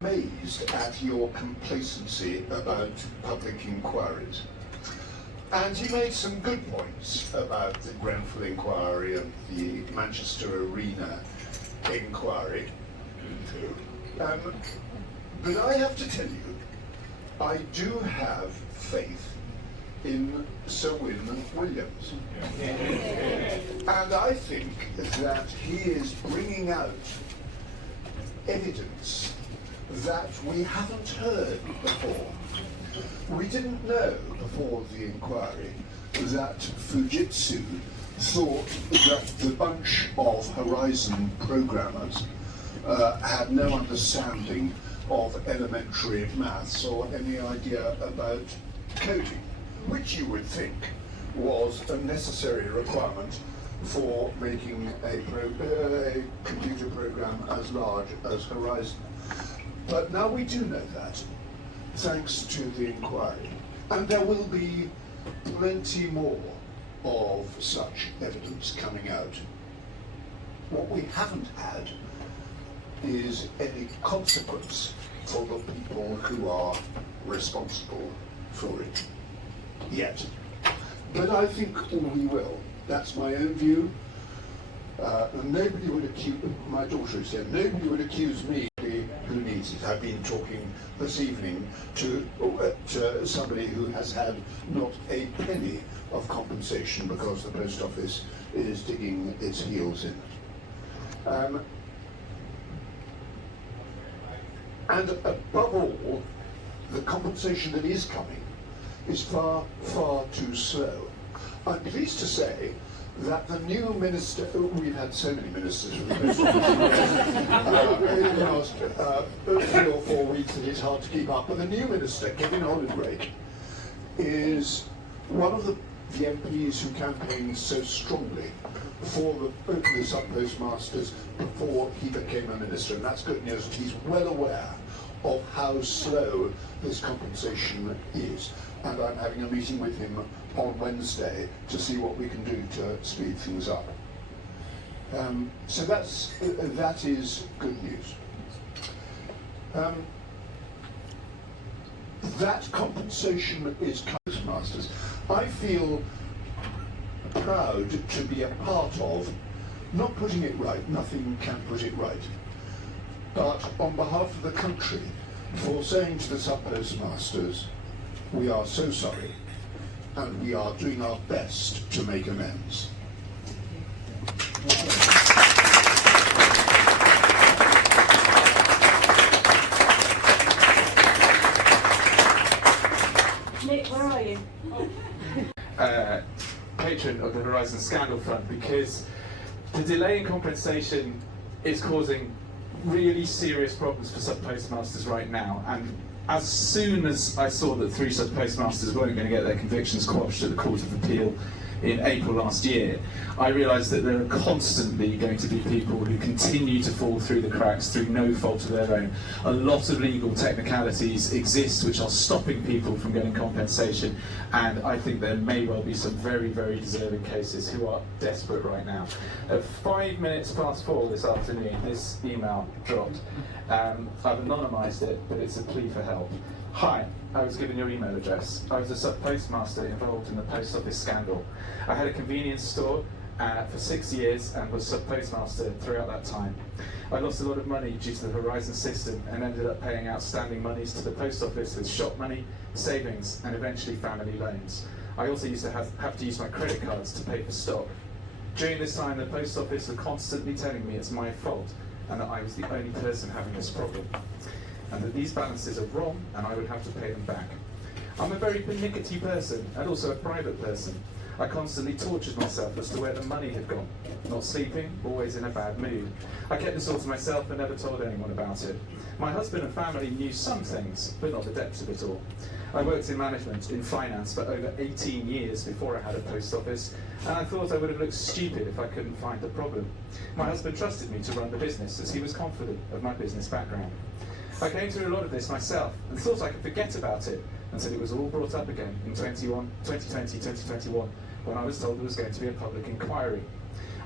Amazed at your complacency about public inquiries. And he made some good points about the Grenfell inquiry and the Manchester Arena inquiry. But I have to tell you, I do have faith in Sir Win Williams. And I think that he is bringing out evidence that we haven't heard before. We didn't know before the inquiry that Fujitsu thought that the bunch of Horizon programmers had no understanding of elementary maths or any idea about coding, which you would think was a necessary requirement for making a computer program as large as Horizon. But now we do know that, thanks to the inquiry. And there will be plenty more of such evidence coming out. What we haven't had is any consequence for the people who are responsible for it yet. But I think we will. That's my own view. And nobody would accuse, my daughter is here, nobody would accuse me who needs it. I've been talking this evening to somebody who has had not a penny of compensation because the post office is digging its heels in. And above all, the compensation that is coming is far, far too slow. I'm pleased to say that the new minister, we've had so many ministers in the last 3 or 4 weeks that it's hard to keep up, but the new minister, Kevin Hollinrake, is one of the MPs who campaigned so strongly for the sub-postmasters before he became a minister, and that's good news. He's well aware of how slow this compensation is, and I'm having a meeting with him on Wednesday to see what we can do to speed things up. So that is good news. That compensation is Postmasters. I feel proud to be a part of, not putting it right, nothing can put it right, but on behalf of the country, for saying to the sub-postmasters, we are so sorry, and we are doing our best to make amends. Nick, where are you? Patron of the Horizon Scandal Fund, because the delay in compensation is causing really serious problems for sub-postmasters right now. And as soon as I saw that 3 sub-postmasters weren't going to get their convictions quashed at the Court of Appeal in April last year, I realised that there are constantly going to be people who continue to fall through the cracks through no fault of their own. A lot of legal technicalities exist which are stopping people from getting compensation, and I think there may well be some very, very deserving cases who are desperate right now. At 5 minutes past 4 this afternoon, this email dropped. I've anonymised it, but it's a plea for help. Hi, I was given your email address. I was a sub-postmaster involved in the post office scandal. I had a convenience store for 6 years and was sub-postmaster throughout that time. I lost a lot of money due to the Horizon system and ended up paying outstanding monies to the post office with shop money, savings, and eventually family loans. I also used to have to use my credit cards to pay for stock. During this time, the post office were constantly telling me it's my fault and that I was the only person having this problem, and that these balances are wrong and I would have to pay them back. I'm a very pernickety person and also a private person. I constantly tortured myself as to where the money had gone. Not sleeping, always in a bad mood. I kept this all to myself and never told anyone about it. My husband and family knew some things, but not the depths of it all. I worked in management, in finance, for over 18 years before I had a post office, and I thought I would have looked stupid if I couldn't find the problem. My husband trusted me to run the business, as he was confident of my business background. I came through a lot of this myself, and thought I could forget about it, until it was all brought up again in 2021, when I was told there was going to be a public inquiry.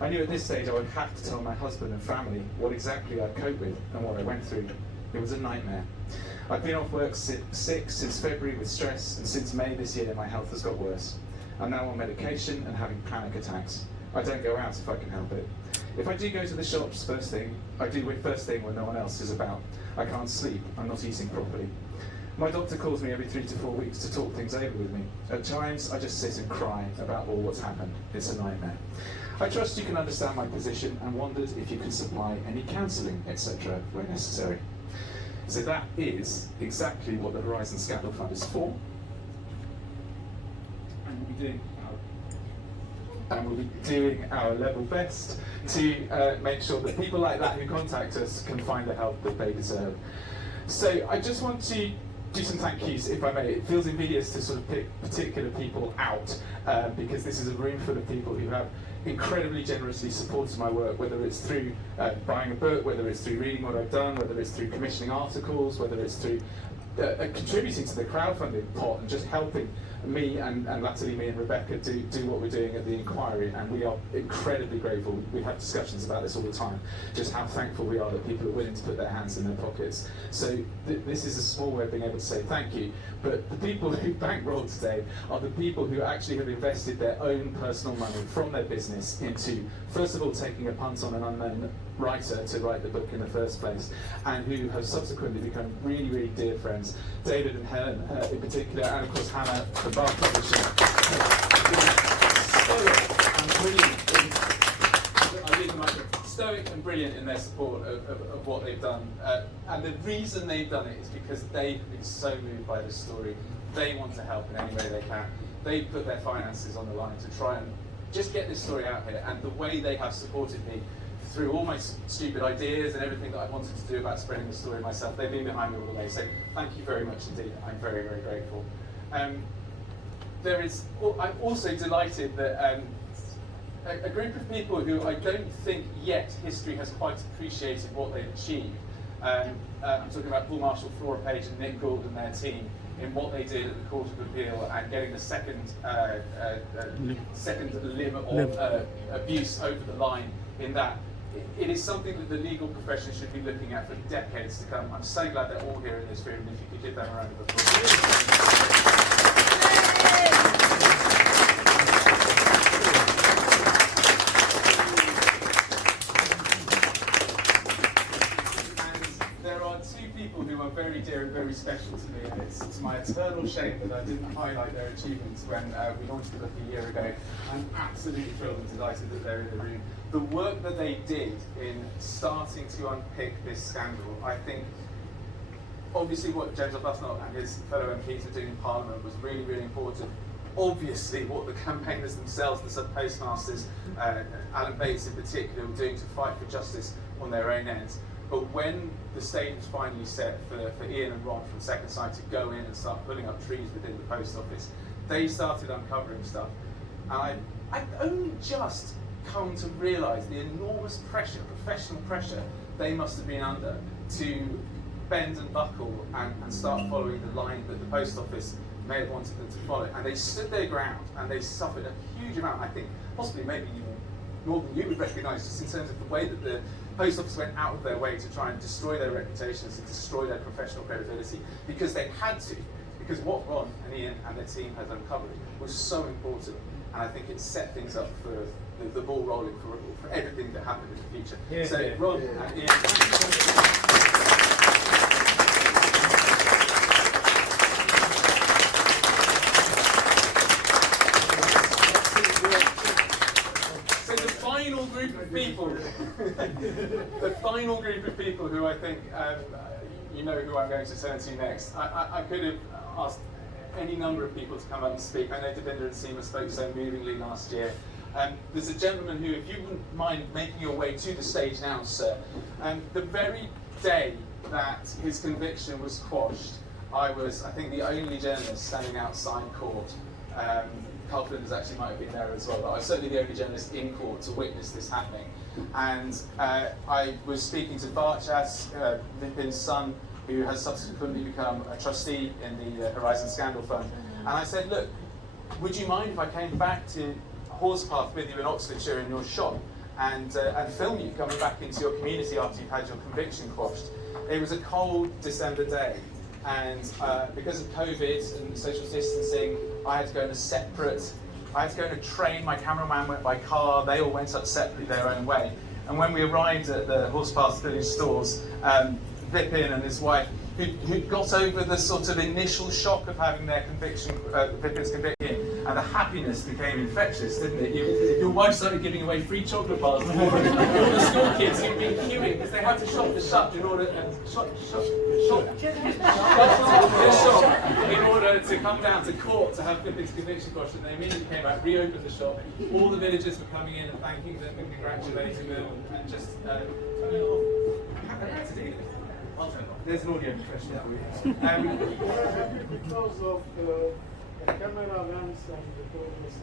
I knew at this stage I would have to tell my husband and family what exactly I'd cope with and what I went through. It was a nightmare. I've been off work sick since February with stress, and since May this year my health has got worse. I'm now on medication and having panic attacks. I don't go out if I can help it. If I do go to the shops first thing, I do it first thing when no one else is about. I can't sleep, I'm not eating properly. My doctor calls me every 3 to 4 weeks to talk things over with me. At times, I just sit and cry about all what's happened. It's a nightmare. I trust you can understand my position and wondered if you could supply any counselling, etc. where necessary. So that is exactly what the Horizon Scandal Fund is for. And we'll be doing our level best to make sure that people like that who contact us can find the help that they deserve. So I just want to do some thank yous, if I may. It feels invidious to sort of pick particular people out because this is a room full of people who have incredibly generously supported my work, whether it's through buying a book, whether it's through reading what I've done, whether it's through commissioning articles, whether it's through contributing to the crowdfunding pot and just helping me and latterly me and Rebecca do what we're doing at the inquiry, and we are incredibly grateful. We have discussions about this all the time, just how thankful we are that people are willing to put their hands in their pockets. So this is a small way of being able to say thank you, but the people who bankrolled today are the people who actually have invested their own personal money from their business into, first of all, taking a punt on an unknown writer to write the book in the first place, and who have subsequently become really, really dear friends. David and Helen in particular, and of course Hannah, the bar publisher, stoic and brilliant in their support of what they've done. And the reason they've done it is because they've been so moved by this story. They want to help in any way they can. They've put their finances on the line to try and just get this story out here, and the way they have supported me through all my stupid ideas and everything that I wanted to do about spreading the story myself, they've been behind me all the way. So thank you very much indeed. I'm very, very grateful. I'm also delighted that a group of people who I don't think yet history has quite appreciated what they've achieved. I'm talking about Paul Marshall, Flora Page and Nick Gould and their team in what they did at the Court of Appeal and getting the second limb of abuse over the line in that. It is something that the legal profession should be looking at for decades to come. I'm so glad they're all here in this room, and if you could give them a round of applause. Who are very dear and very special to me, and it's to my eternal shame that I didn't highlight their achievements when we launched the book a year ago. I'm absolutely thrilled and delighted that they're in the room. The work that they did in starting to unpick this scandal, I think, obviously what James Arbuthnot and his fellow MPs were doing in Parliament was really, really important. Obviously what the campaigners themselves, the sub-postmasters, Alan Bates in particular, were doing to fight for justice on their own ends. But when the stage was finally set for Ian and Ron from Second Sight to go in and start putting up trees within the post office, they started uncovering stuff. And I've only just come to realise the enormous pressure, professional pressure, they must have been under to bend and buckle and start following the line that the post office may have wanted them to follow. And they stood their ground and they suffered a huge amount, I think, possibly maybe even more than you would recognise, just in terms of the way that the post office went out of their way to try and destroy their reputations and destroy their professional credibility, because they had to, because what Ron and Ian and their team has uncovered was so important, and I think it set things up for the ball rolling for everything that happened in the future. Yeah, so yeah, Ron and Ian, the final group of people who I think, you know who I'm going to turn to next. I could have asked any number of people to come up and speak. I know Devinder and Seema spoke so movingly last year. There's a gentleman who, if you wouldn't mind making your way to the stage now, sir, the very day that his conviction was quashed, I think, the only journalist standing outside court. Carl Flinders actually might have been there as well, but I was certainly the only journalist in court to witness this happening. And I was speaking to Barchas, Vipin's son, who has subsequently become a trustee in the Horizon Scandal Fund. And I said, look, would you mind if I came back to Horsepath with you in Oxfordshire in your shop and film you coming back into your community after you've had your conviction quashed? It was a cold December day, and because of COVID and social distancing, I had to go in a train. My cameraman went by car. They all went up separately their own way. And when we arrived at the Horsepath Village stores, Vipin and his wife, who got over the sort of initial shock of having their conviction, Vipin's conviction, and the happiness became infectious, didn't it? Your wife started giving away free chocolate bars to all the school kids who'd been queuing because they had to shop the shop in order to come down to court to have Vipin's conviction quashed, and they immediately came back, reopened the shop. All the villagers were coming in and thanking them and congratulating them, and just there's an audio question for you. Because of the camera lens and the progress.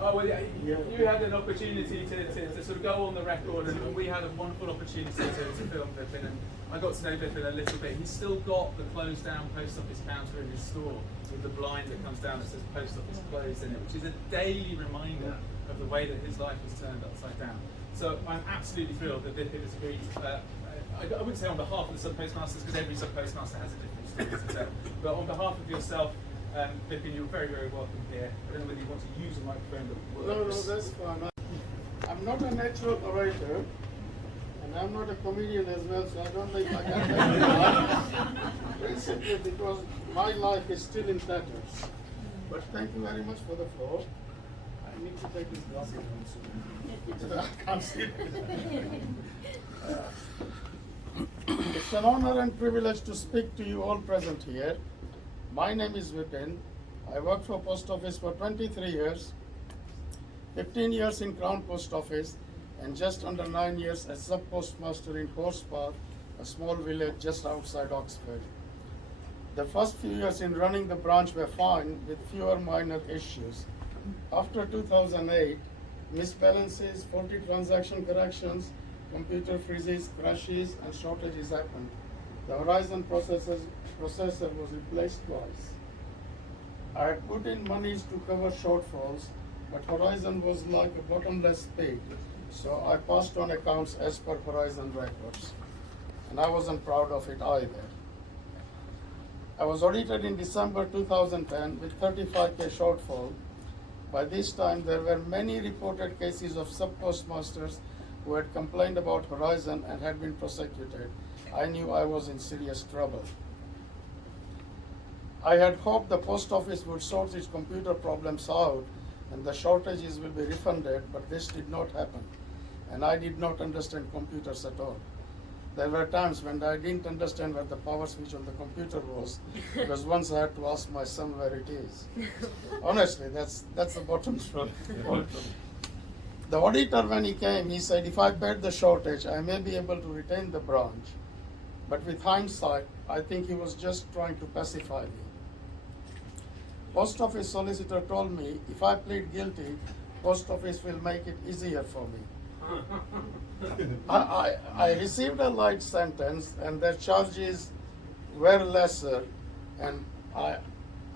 Oh, well, yeah, you had an opportunity to sort of go on the record, and we had a wonderful opportunity to film Vipin, and I got to know Vipin a little bit. He's still got the closed down post office counter in his store with the blind that comes down that says post office closed in it, which is a daily reminder of the way that his life was turned upside down. So I'm absolutely thrilled that Vipin has agreed. I wouldn't say on behalf of the sub-postmasters, because every sub-postmaster has a different story to tell, but on behalf of yourself, Vipin, you're very, very welcome here. I don't know whether you want to use a microphone that works. No, that's fine. I'm not a natural orator, and I'm not a comedian as well, so I don't think I can make it. Principally because my life is still in tatters. But thank you very much for the floor. I need to take this glasses on soon. I can't see it. It's an honor and privilege to speak to you all present here. My name is Vipin. I worked for Post Office for 23 years, 15 years in Crown Post Office, and just under 9 years as sub-postmaster in Horsepath, a small village just outside Oxford. The first few years in running the branch were fine, with fewer minor issues. After 2008, misbalances, faulty transaction corrections, computer freezes, crashes, and shortages happened. The Horizon processor was replaced twice. I had put in monies to cover shortfalls, but Horizon was like a bottomless pit, so I passed on accounts as per Horizon records, and I wasn't proud of it either. I was audited in December 2010 with 35k shortfall. By this time, there were many reported cases of sub-postmasters who had complained about Horizon and had been prosecuted. I knew I was in serious trouble. I had hoped the post office would sort its computer problems out and the shortages will be refunded, but this did not happen. And I did not understand computers at all. There were times when I didn't understand where the power switch on the computer was, because once I had to ask my son where it is. Honestly, that's the bottom line. The auditor, when he came, he said, if I paid the shortage, I may be able to retain the branch. But with hindsight, I think he was just trying to pacify me. Post office solicitor told me, if I plead guilty, post office will make it easier for me. I received a light sentence, and their charges were lesser, and I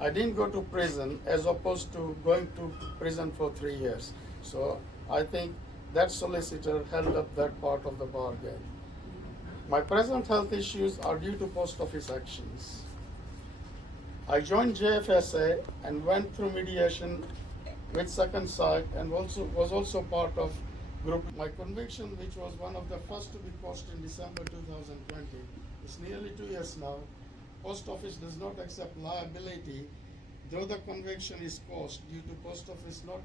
didn't go to prison as opposed to going to prison for 3 years. So I think that solicitor held up that part of the bargain. My present health issues are due to post office actions. I joined JFSA and went through mediation with Second Sight, and was also part of group. My conviction, which was one of the first to be quashed in December 2020, is nearly 2 years now. Post office does not accept liability, though the conviction is quashed due to post office not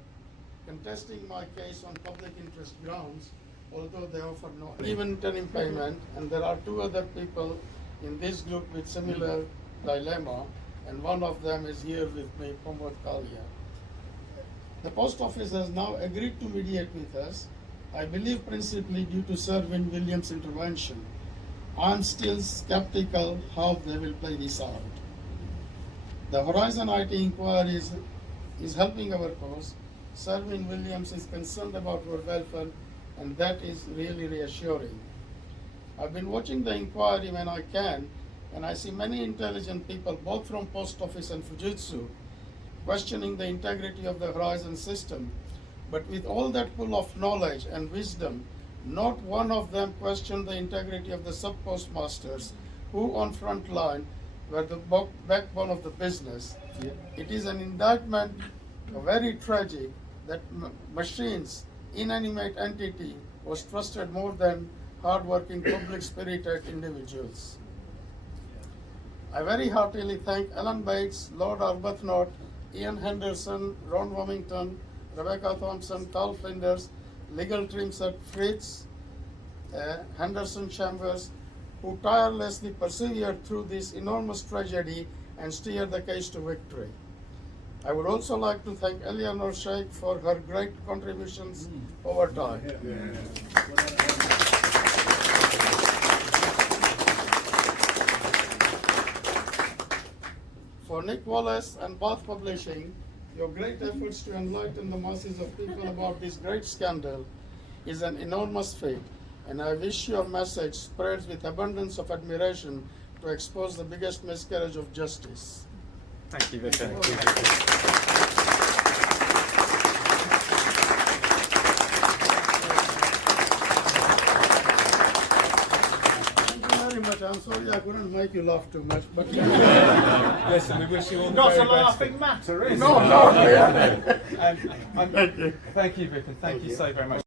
contesting my case on public interest grounds, although they offer no even interim payment, and there are 2 other people in this group with similar dilemma. and one of them is here with me, Pramod Kalia. The post office has now agreed to mediate with us, I believe principally due to Sir Win Williams' intervention. I'm still skeptical how they will play this out. The Horizon IT inquiry is helping our cause. Sir Win Williams is concerned about our welfare, and that is really reassuring. I've been watching the inquiry when I can, and I see many intelligent people, both from Post Office and Fujitsu, questioning the integrity of the Horizon system. But with all that pool of knowledge and wisdom, not one of them questioned the integrity of the sub-postmasters, who on front line were the backbone of the business. Yeah. It is an indictment, very tragic, that machines, inanimate entity, was trusted more than hard-working, public-spirited individuals. I very heartily thank Alan Bates, Lord Arbuthnot, Ian Henderson, Ron Wilmington, Rebecca Thompson, Carl Flinders, legal teams at Fritz, Henderson Chambers, who tirelessly persevered through this enormous tragedy and steered the case to victory. I would also like to thank Eleanor Sheikh for her great contributions over time. For Nick Wallace and Bath Publishing, your great efforts to enlighten the masses of people about this great scandal is an enormous feat, and I wish your message spreads with abundance of admiration to expose the biggest miscarriage of justice. Thank you, Victor. I'm sorry I couldn't make you laugh too much, but Listen, we wish you all the Not very a laughing matter, is it? Thank you. Thank you, Victor. Thank you so very much.